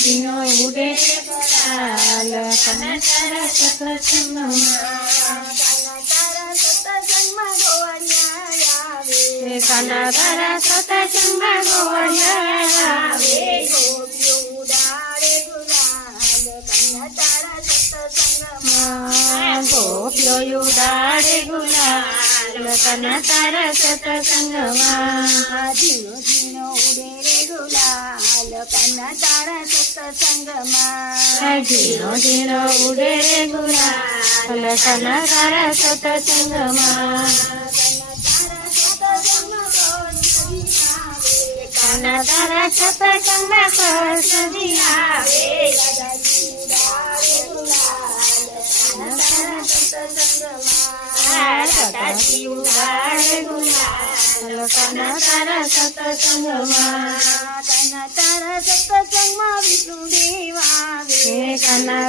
ઝીણો ઉડે ગુલાલ કના તારા સત્સંગમાં કાના તારા સત્સંગમાં ગોળિયા આવે ગોપીઓ ઉડાડે ગુલાલ કના તારા સત્સંગમાં ગોપીઓ ઉડાડે ગુલાલ કના તારા સત્સંગમાં ઝીણો ઝીણો ઉડે રે ગુલાલ કના તારા સત્સંગમાં ઝીણો ઝીણો ઉડે રે ગુલાલ કના તારા સત્સંગમાં કાના તારા સત્સંગમાં કૃષ્ણજી આવે દાદાજી ઉડાડે ગુલાલ કાના તારા સત્સંગમાં કના તારા સત્સંગમાં વિષ્ણુ દેવ આવે કાના